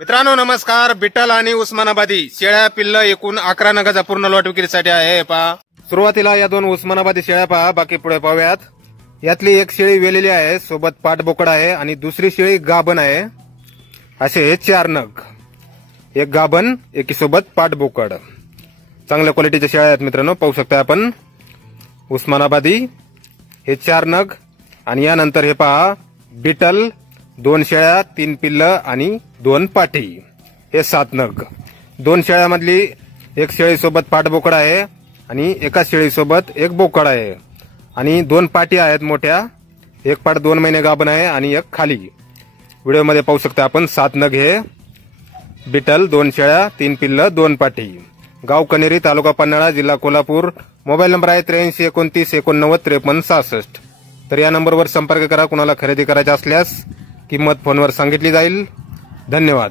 मित्रांनो नमस्कार. बिट्टल आणि उस्मानाबादी शेळ्या पिल्ल एकूण 11 नगाचा पूर्ण लॉट विक्रीसाठी आहे. पहा सुरुवातीला या दोन उस्मानाबादी शेळ्या पहा, बाकी पुढे पाहूयात. यातली एक शेळी वेलेली आहे, सोबत पाठबोकड आहे आणि दुसरी शेळी गाभण आहे. असे हे 4 नग, एक गाभण एकी सोबत पाठबोकड. चांगल्या क्वालिटीच्या शेळ्या आहेत मित्रांनो, पाहू शकता आपण. उस्मानाबादी हे 4 नग आणि यानंतर हे पहा बिट्टल 2 शेळ्या 3 पिल्ल आणि 2 पाठी हे 7 नग. 2 शेळ्यामधली एक शेळी सोबत पाठबोकड आहे आणि एका शेळी सोबत एक बोकड आहे आणि 2 पाठी आहेत मोठ्या. एक पाठ 2 महिने गाभण आहे आणि एक खाली. व्हिडिओमध्ये पाहू शकता आपण 7 नग हे बिट्टल, 2 शेळ्या 3 पिल्ल 2 पाठी. गाव कनेरी, तालुका पन्हाळा, जिल्हा कोल्हापूर. मोबाईल नंबर आहे 83 29 89 53 66. तर या नंबरवर संपर्क करा कुणाला खरेदी करायचा असल्यास. किंमत फोनवर सांगितली जाईल. धन्यवाद.